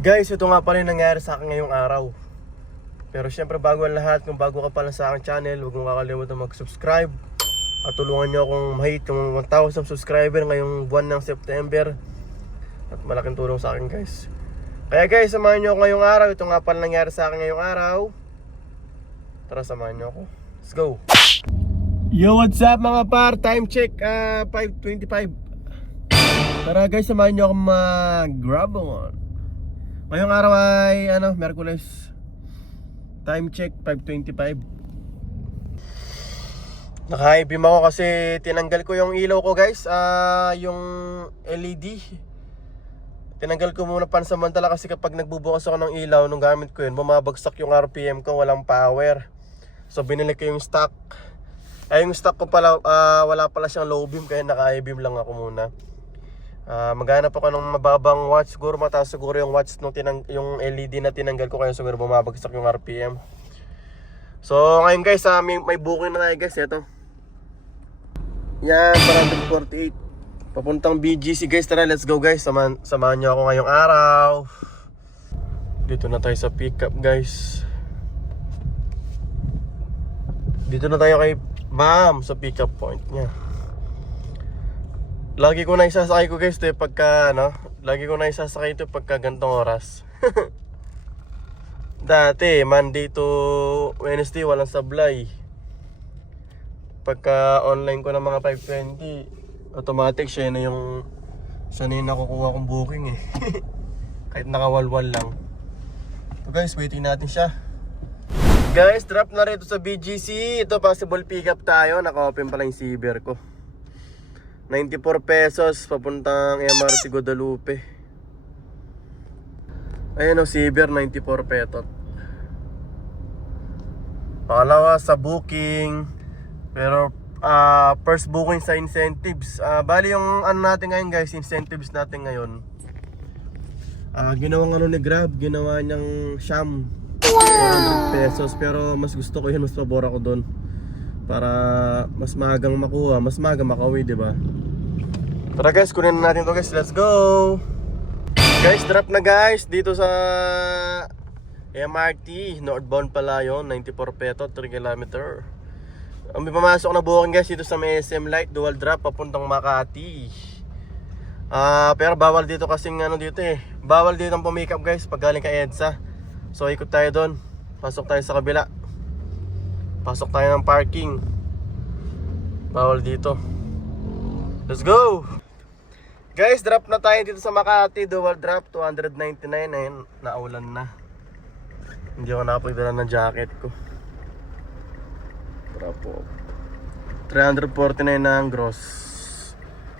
Guys, ito nga pala yung nangyari sa akin ngayong araw. Pero syempre bago ang lahat, kung bago ka pa lang sa aking channel, huwag mong kakalimutan mag-subscribe. At tulungan nyo akong mahit yung 1,000 subscriber ngayong buwan ng September. At malaking tulong sa akin guys. Kaya guys, samahan nyo ako ngayong araw. Ito nga pala nangyari sa akin ngayong araw. Tara, samahan nyo ako. Let's go! Yo, what's up mga par? Time check, ah 5.25 Tara guys, samahan nyo ako mag-grab on Ngayong araw ay, ano, Merkules. Time check, 5.25 Naka-IBM ako kasi tinanggal ko yung ilaw ko guys. Ah Yung LED Tinanggal ko muna pansamantala kasi kapag nagbubukas ako ng ilaw nung gamit ko yun Bumabagsak yung RPM ko, walang power. So binili ko yung stock. Ay, yung stock ko pala, ah, wala pala siyang low beam kaya naka-I-beam lang ako muna. Ah, maghanap ako ng mababang watch, siguro mataas siguro yung watch nung tinang yung LED na tinanggal ko kaya siguro bumabagsak yung RPM. So, ngayon guys, ah, may, may booking na tayo guys, ito. Yan, 148. Papuntang BGC guys, tara, let's go guys. Samahan, samahan niyo ako ngayong araw. Dito na tayo sa pickup guys. Dito na tayo kay Ma'am sa pickup point niya. Lagi ko na isasakay ko guys ito eh, pagka ano, lagi ko na isasakay ito pagka gantong oras. Dati, Monday to Wednesday walang sablay. Pagka online ko ng mga 520, automatic siya na yung siya na yung nakukuha kong booking eh. Kahit nakawalwal lang. So guys, waiting natin siya. Guys, drop na rito sa BGC. Ito possible pick up tayo. Naka-open pala yung Ciber ko. 94 pesos papuntang MRT Guadalupe. Ayun o, Ciber 94 petot. Pangalawa sa booking. Pero ah, first booking sa incentives. Ah, bali yung ano natin ngayon guys, incentives natin ngayon. Ah, ginawang ano ni Grab, ginawa niyang sham 400 pesos pero mas gusto ko yun mas pabor ako doon para mas magang makuha mas magang makauwi di ba tara guys kunin na natin to guys let's go guys drop na guys dito sa MRT northbound pala yun 94 peto 3 km ang pumasok na buwan guys dito sa may SM Light dual drop papuntang Makati Ah, pero bawal dito kasing ano dito eh. Bawal dito ang pumikap guys pag galing ka EDSA. So ikot tayo doon. Pasok tayo sa kabila. Pasok tayo ng parking. Bawal dito. Let's go! Guys, drop na tayo dito sa Makati. Dual drop, 299. Ayun, naulan na. Hindi ako nakapagdala ng jacket ko. Tara po. 349 na ang gross.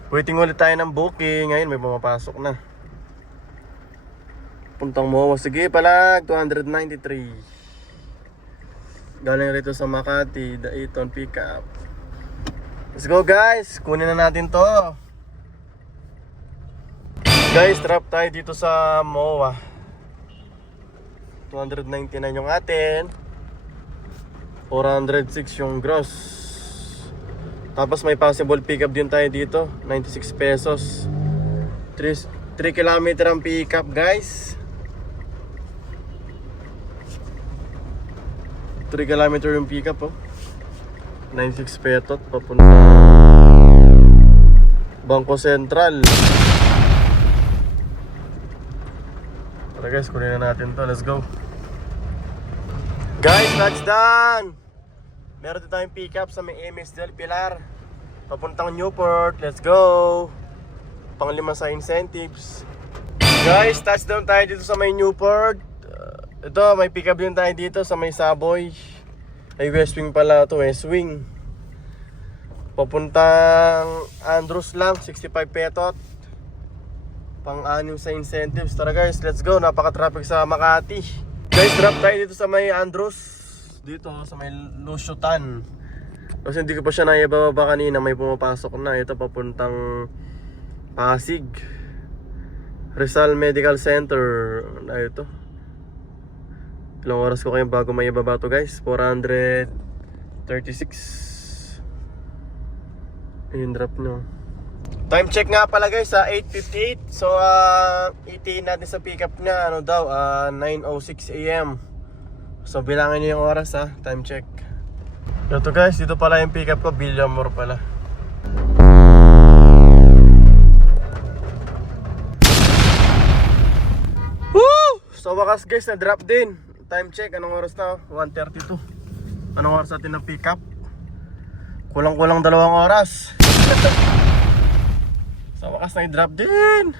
Waiting ulit tayo ng booking. Ngayon may pumapasok na. Puntang mo. Sige palag. 293. Galing rito sa Makati. Dayton pickup. Let's go guys. Kunin na natin to. Guys, drop tayo dito sa MOA. 299 yung atin. 406 yung gross. Tapos may possible pickup din tayo dito, 96 pesos. 3, 3 km ang pickup, guys. 3 km yung pickup, oh. 96 petot papunta Bangko Sentral. Tara guys, kunin na natin to. Let's go. Guys, touchdown! Meron din tayong pick up sa may MS del Pilar. Papuntang Newport. Let's go! Panglima sa incentives. Guys, touchdown tayo dito sa may Newport. Ito, may pick up din tayo dito sa may Saboy. Ay, West Wing pala to West Wing. Papuntang Andrews lang, 65 petot. Pang-anim sa incentives. Tara guys, let's go. Napaka-traffic sa Makati. Guys, drop tayo dito sa may Andrews dito sa may Lusyutan. Kasi hindi ko pa siya naibababa kanina, may pumapasok na. Ito papuntang Pasig. Rizal Medical Center. Ano ito? Ilang oras ko kayo bago may ibaba to guys? 436. Ayun drop nyo. Time check nga pala guys sa 8.58 So ah itiin natin sa pickup niya ano daw ah 9.06 am So bilangin niyo yung oras ha Time check Ito guys dito pala yung pickup ko Villamor pala Woo! So wakas guys na drop din Time check anong oras na 1.32 Anong oras natin na pickup Kulang-kulang dalawang oras Sa wakas na i-drop din.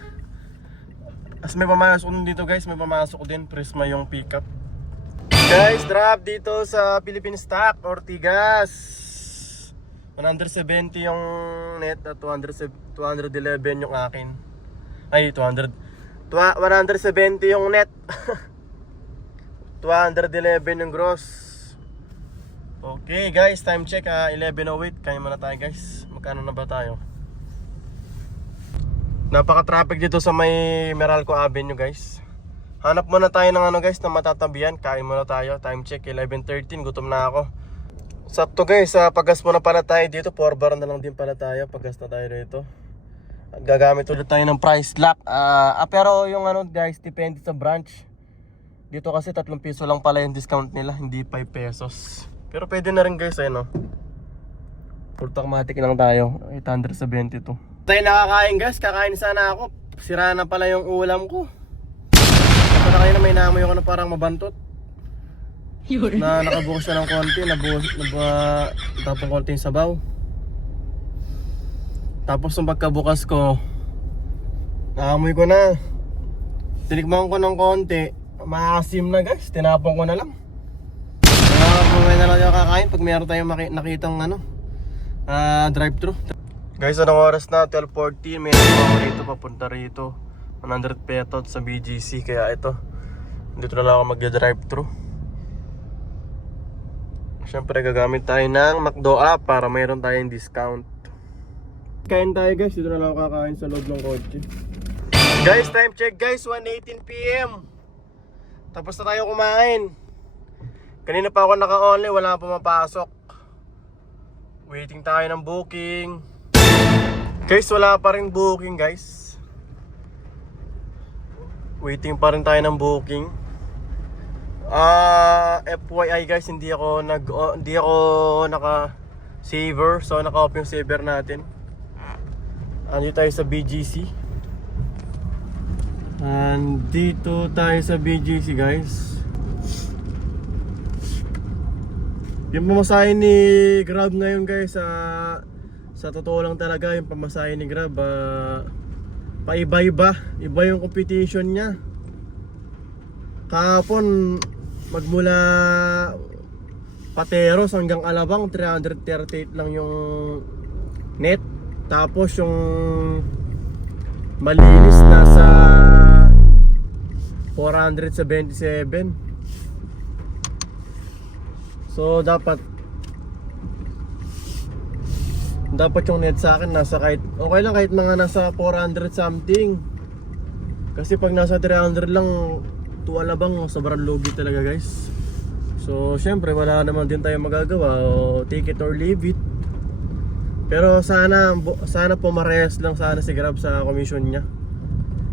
As may pamasok din dito guys, may pamasok din Prisma yung pickup. Guys, drop dito sa Philippine Stock, Ortigas. 170 yung net at 200, 211 yung akin. Ay, 200. Twa- 170 yung net. 211 yung gross. Okay guys, time check ah, 11.08. Kaya muna tayo guys. Magkano na ba tayo? Napaka-traffic dito sa may Meralco Avenue guys. Hanap muna tayo ng ano guys na matatabihan. Kain muna tayo. Time check 11.13. Gutom na ako. Sakto guys, sa paggas muna pala tayo dito. 4 bar na lang din pala tayo. Paggas na tayo dito. Gagamit ulit tayo ng price lock. Ah, ah, pero yung ano guys, depende sa branch. Dito kasi 3 piso lang pala yung discount nila. Hindi 5 pesos. Pero pwede na rin guys eh no. Full automatic lang tayo. 872. Tayo nakakain guys, kakain sana ako. Sira na pala yung ulam ko. Kapag kayo na may namoy ako na parang mabantot. Na nakabukas na ng konti, nabukas, nabuka, tapong konti yung sabaw. Tapos nung pagkabukas ko, naamoy ko na. Tinikman ko ng konti, maasim na guys, tinapon ko na lang. Mamaya na lang yung kakain pag meron tayong nakitang ano, ah drive-thru. Guys, anong oras na? 12.14. May nagawa ko rito, papunta rito. 100 petot sa BGC. Kaya ito, dito na lang ako mag-drive-thru. Siyempre, gagamit tayo ng McDo app para mayroon tayong discount. Kain tayo guys, dito na lang ako kakain sa loob ng kotse. Guys, time check guys, 1.18pm. Tapos na tayo kumain. Kanina pa ako naka-only, wala pa pumapasok. Waiting tayo ng booking. Guys, wala pa rin booking guys. Waiting pa rin tayo ng booking. Ah, FYI guys, hindi ako nag o- hindi ako naka saver, so naka-off yung saver natin. Andito tayo sa BGC. Andito tayo sa BGC guys. Yung pamasahe ni Grab ngayon guys sa sa totoo lang talaga yung pamasahe ni Grab ah, paiba-iba, iba yung competition niya. Kahapon magmula Pateros hanggang Alabang 338 lang yung net. Tapos yung malinis nasa 477. So dapat dapat yung net sa akin nasa kahit okay lang kahit mga nasa 400 something. Kasi pag nasa 300 lang tuwala bang sobrang lugi talaga guys. So syempre wala naman din tayo magagawa o take it or leave it. Pero sana sana pumarehas lang sana si Grab sa commission niya.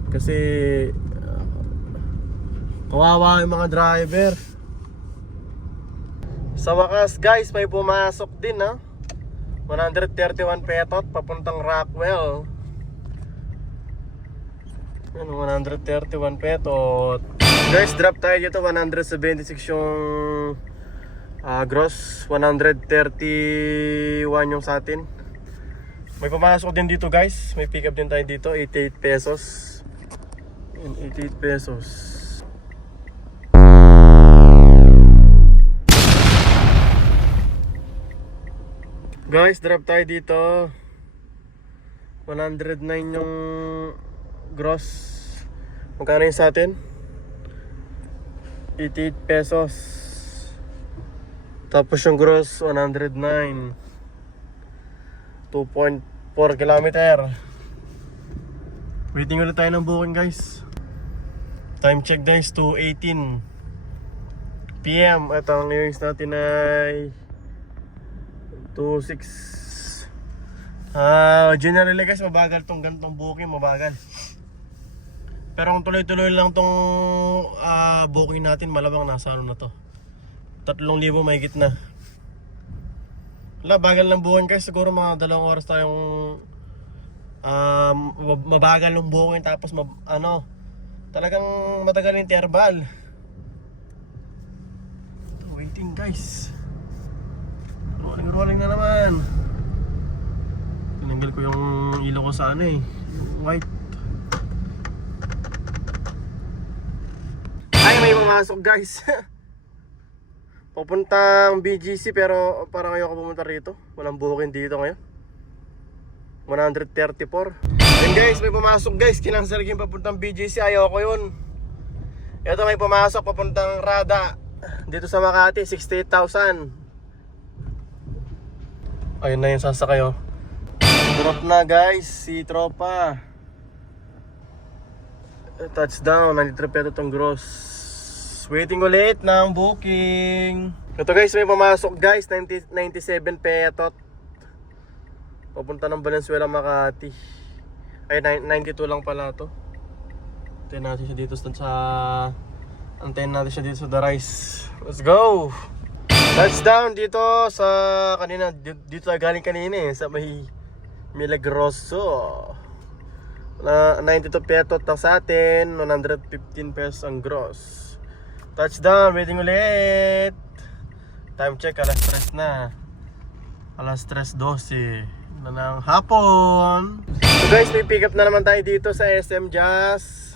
Kasi ah, kawawa yung mga driver. Sa wakas guys, may pumasok din ha. 131 petot papuntang Rockwell. Ano, 131 petot. Guys, drop tayo dito 176 yung ah, gross, 131 yung sa atin. May pumasok din dito guys, may pick up din tayo dito, 88 pesos. Yun, 88 pesos. Guys, drop tayo dito. 109 yung gross. Magkano yung sa atin? 88 pesos. Tapos yung gross, 109. 2.4 kilometer. Waiting ulit tayo ng booking guys. Time check guys, 2.18 PM. At ang earnings natin ay 2.6 Ah, generally guys, mabagal tong ganitong booking, mabagal. Pero kung tuloy-tuloy lang tong ah, booking natin, malamang nasa ano na to. 3,000 mahigit na. Wala, bagal ng buwan guys. Siguro mga dalawang oras tayong um, mab- mabagal ng booking tapos mab- ano, talagang matagal yung interval. Waiting guys. Rolling rolling na naman. Tinanggal ko yung ilaw ko sa ano eh. White. Ay, may pumasok guys. Papuntang BGC pero parang ayoko pumunta rito. Walang booking dito ngayon. 134. And guys, may pumasok guys. Kinansel ko yung papuntang BGC. Ayoko yun. Ito may pumasok papuntang Rada. Dito sa Makati, 68,000. Ayun na yung sasakay oh. Drop na guys, si Tropa. Touchdown, 93 peso tong gross. Waiting ulit ng booking. Ito guys, may pumasok guys, 90, 97 petot. Papunta ng Valenzuela, Makati. Ay, nine- 92 lang pala to. Antayin natin siya dito sa... Antayin natin siya dito sa The Rice. Let's go! Touchdown dito sa kanina, di- dito galing kanina eh, sa may Milagroso. Na 92 petot na sa atin, 115 pesos ang gross. Touchdown, waiting ulit. Time check, alas 3 na. Alas 3.12 na ng hapon. So guys, may pick up na naman tayo dito sa SM Jazz.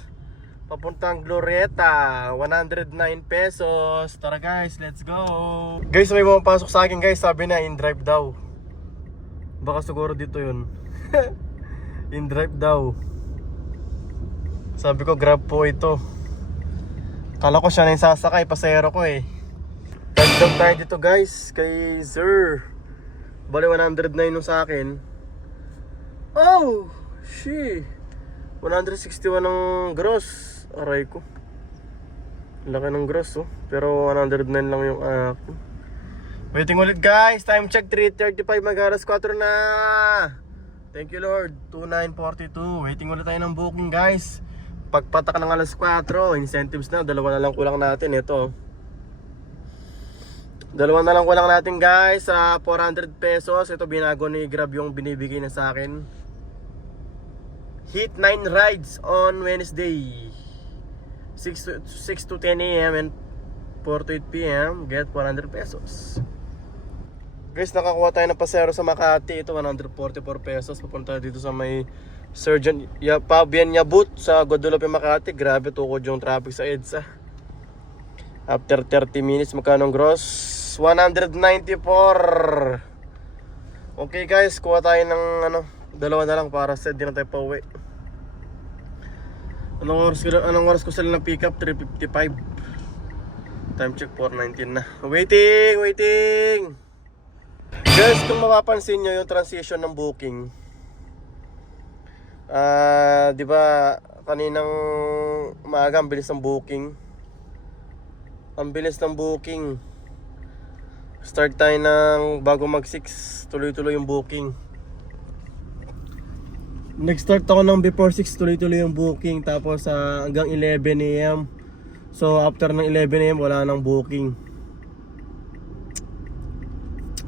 Papuntang Glorieta, 109 pesos. Tara guys, let's go. Guys, may pumapasok sa akin guys, sabi na in drive daw. Baka siguro dito yun. in drive daw. Sabi ko grab po ito. Kala ko siya na yung sasakay, pasero ko eh. Touchdown tayo dito guys, kay Sir. Bali 109 nung sa akin. Oh! She! 161 ng gross. Aray ko. Laki ng gross oh. Pero 109 lang yung akin. Waiting ulit guys. Time check 3.35 mag-aras 4 na. Thank you Lord. 2942. Waiting ulit tayo ng booking guys. Pagpatak ng alas 4. Incentives na. Dalawa na lang kulang natin. Ito. Dalawa na lang kulang natin guys. Sa 400 pesos. Ito binago ni Grab yung binibigay na sa akin. Hit 9 rides on Wednesday. 6 to, 6 to 10 a.m. and 4 to 8 p.m. Get 100 pesos. Guys, nakakuha tayo ng pasero sa Makati. Ito 144 pesos. Papunta dito sa may Surgeon ya, Pabian Yabut sa Guadalupe, Makati. Grabe tukod yung traffic sa EDSA. After 30 minutes, magkano ang gross? 194. Okay guys, kuha tayo ng ano, dalawa na lang para set din na tayo pauwi. Anong oras, ko- anong oras ko sila na pick up? 3.55 Time check 4.19 na Waiting! Waiting! Guys, kung mapapansin nyo yung transition ng booking Ah, di ba kaninang umaga ang bilis ng booking. Ang bilis ng booking. Start tayo ng bago mag 6 Tuloy-tuloy yung booking. Nag-start ako ng before 6 tuloy-tuloy yung booking. Tapos ah, hanggang 11 AM. So after ng 11 AM wala nang booking.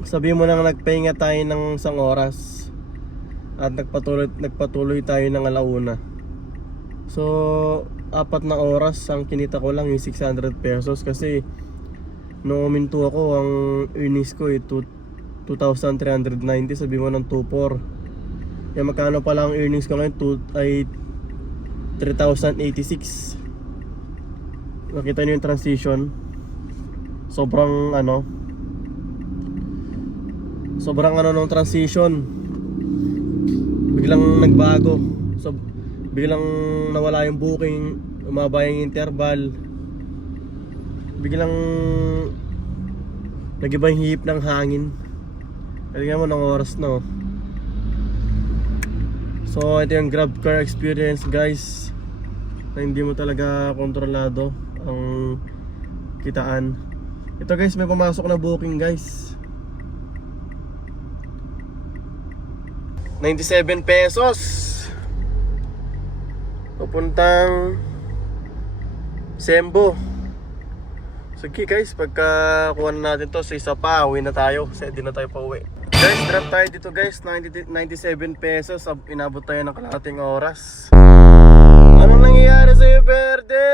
Sabi mo nang nagpahinga tayo ng isang oras at nagpatuloy nagpatuloy tayo ng alauna. So apat na oras ang kinita ko lang yung 600 pesos kasi nung uminto ako ang earnings ko ay 2 2,390 sabi mo ng 2,400 yung magkano pa lang earnings ko ngayon two, ay 3,086 Nakita niyo yung transition? Sobrang ano? Sobrang ano nung transition Biglang nagbago so, Biglang nawala yung booking Umaba yung interval Biglang Nagiba yung hihip ng hangin Tingnan mo ng oras no So ito yung grab car experience guys na hindi mo talaga kontrolado ang kitaan. Ito guys may pumasok na booking guys. 97 pesos. Papuntang Sembo. Sige guys, pagka na natin to sa isa pa, uwi na tayo. Kasi di na tayo pa uwi. Guys, drop tayo dito guys. 90, 97 pesos. Ab- Inabot tayo ng kalahating oras. Anong nangyayari sa'yo, Verde?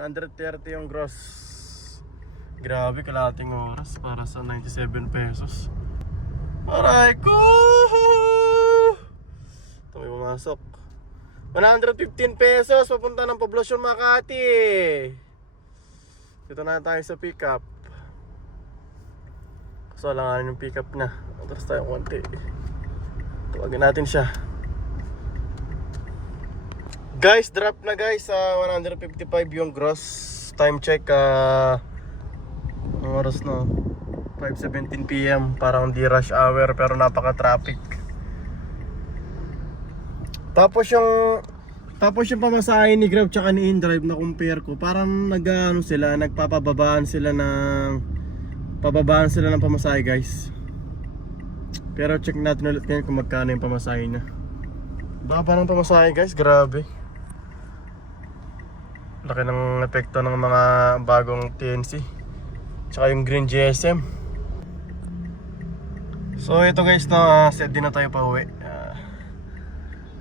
130 yung gross. Grabe, kalahating oras para sa 97 pesos. Aray ko! Ito may pumasok. 115 pesos papunta ng Poblacion Makati. Dito na tayo sa pickup. Kaso lang yung pickup na. Atras tayo konti. Tawagin natin siya. Guys, drop na guys sa 155 yung gross time check ang oras na 5.17 PM parang di rush hour pero napaka traffic tapos yung tapos yung pamasahe ni Grab tsaka ni InDrive na compare ko parang nag ano sila nagpapababaan sila ng pababaan sila ng pamasahe guys. Pero check natin ulit ngayon kung magkano yung pamasahe niya. Baba ng pamasahe guys grabe. Laki ng epekto ng mga bagong TNC tsaka yung green GSM so ito guys na set din na tayo pa uwi.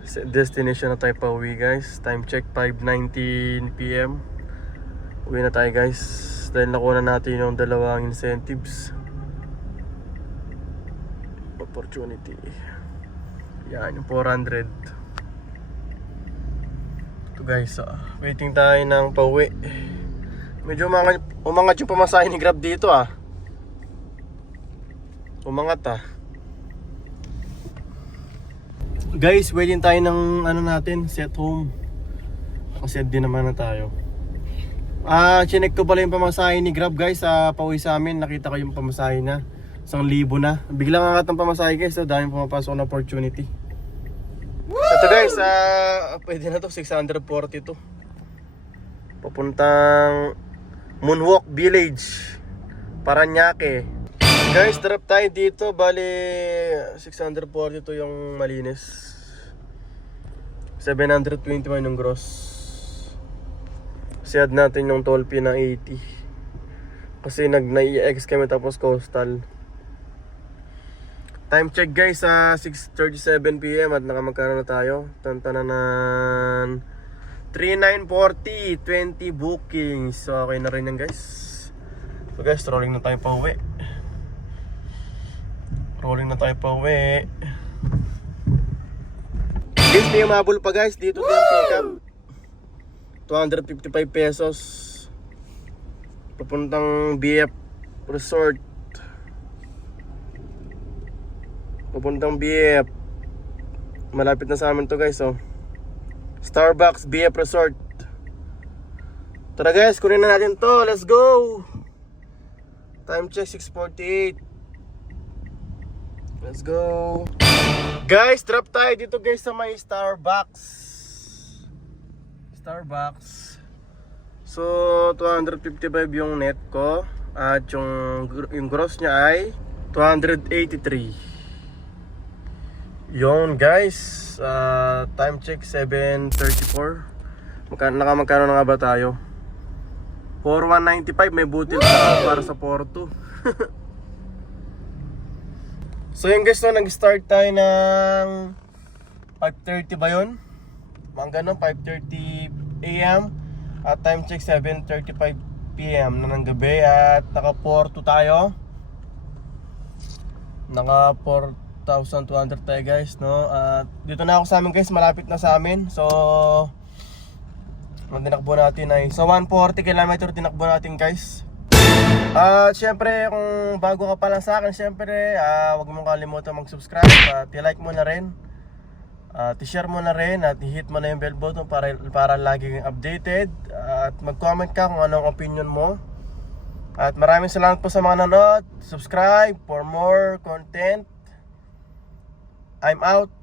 Set destination na tayo pa uwi guys. Time check 5.19pm uwi na tayo guys. Dahil nakuha na natin yung dalawang incentives. Opportunity. Yan yung 400 ito guys, ah, waiting tayo ng pauwi. Medyo umangat, umangat yung pamasahe ni Grab dito ah. Umangat ah. Guys, waiting tayo ng ano natin, set home. Set din naman na tayo. Ah, chinek ko pala yung pamasahe ni Grab guys sa pauwi sa amin. Nakita ko yung pamasahe na. Isang libo na. Biglang angat ng pamasahe guys. So, dahil pumapasok na opportunity. Ito guys, ah pwede na to 642. Papuntang Moonwalk Village, Paranaque. Guys, drop tayo dito. Bali 642 yung malinis. 721 yung gross. Kasi natin yung toll fee na 80. Kasi nag na-EX kami tapos coastal. Time check guys sa 6.37pm at nakamagkano na tayo. Tantananan 3940, 20 bookings. So okay na rin yan guys. So guys, rolling na tayo pa uwi. Rolling na tayo pa uwi. Guys, may umabol pa guys. Dito din ang pickup. 255 pesos. Papuntang BF Resort. Papuntang BF. Malapit na sa amin to guys, oh. Starbucks BF Resort. Tara guys, kunin na natin to. Let's go! Time check 6.48. Let's go! Guys, drop tayo dito guys sa may Starbucks. Starbucks. So, 255 yung net ko. At yung, yung gross niya ay 283. Yon guys, ah, time check 7.34 Magka, Nakamagkano na nga ba tayo? 4195 may butil pa para sa Porto So yung guys no, nag-start tayo ng 5.30 ba yun? Mga ganun, 5.30 AM At time check 7.35 PM na ng gabi At naka Porto tayo Naka 4,200 tayo guys no? At dito na ako sa amin guys, malapit na sa amin. So ang tinakbo natin ay So 140 km tinakbo natin guys At syempre kung bago ka pa lang sa akin Syempre ah, huwag mong kalimutan mag-subscribe At i-like mo na rin. At i-share mo na rin At i-hit mo na yung bell button para, para lagi kang updated. At mag-comment ka kung anong opinion mo. At maraming salamat po sa mga nanood Subscribe for more content. I'm out